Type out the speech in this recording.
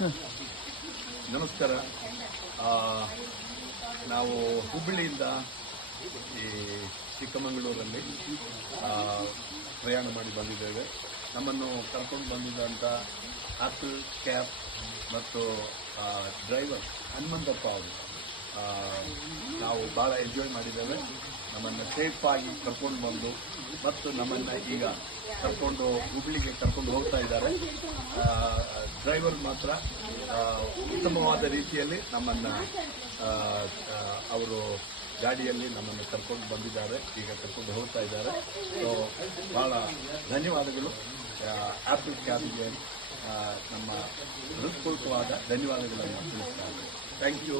ನಮಸ್ಕಾರ. ನಾವು ಹುಬ್ಬಳ್ಳಿಯಿಂದ ಈ ಚಿಕ್ಕಮಗಳೂರಲ್ಲಿ ಪ್ರಯಾಣ ಮಾಡಿ ಬಂದಿದ್ದೇವೆ. ನಮ್ಮನ್ನು ಕರ್ಕೊಂಡು ಬಂದಿದ್ದಂಥ ಆಪಲ್ ಕ್ಯಾಬ್ ಮತ್ತು ಡ್ರೈವರ್ ಹನುಮಂತಪ್ಪ ಅವರು ನಾವು ಭಾಳ ಎಂಜಾಯ್ ಮಾಡಿದ್ದೇವೆ. ನಮ್ಮನ್ನು ಸೇಫಾಗಿ ಕರ್ಕೊಂಡು ಬಂದು ಮತ್ತು ನಮ್ಮನ್ನು ಈಗ ಹುಬ್ಬಳ್ಳಿಗೆ ಕರ್ಕೊಂಡು ಹೋಗ್ತಾ ಇದ್ದಾರೆ. ಡ್ರೈವರ್ ಮಾತ್ರ ಉತ್ತಮವಾದ ರೀತಿಯಲ್ಲಿ ನಮ್ಮನ್ನು ಅವರು ಗಾಡಿಯಲ್ಲಿ ನಮ್ಮನ್ನು ಕರ್ಕೊಂಡು ಬಂದಿದ್ದಾರೆ, ಈಗ ಕರ್ಕೊಂಡು ಹೋಗ್ತಾ ಇದ್ದಾರೆ. ಸೊ ಭಾಳ ಧನ್ಯವಾದಗಳು ಆಪಲ್ ಕ್ಯಾಬ್ಗೆ, ನಮ್ಮ ಹೃತ್ಪೂರ್ವಕವಾದ ಧನ್ಯವಾದಗಳನ್ನು ತಿಳಿಸ್ತಾ ಇದ್ದಾರೆ. Thank you.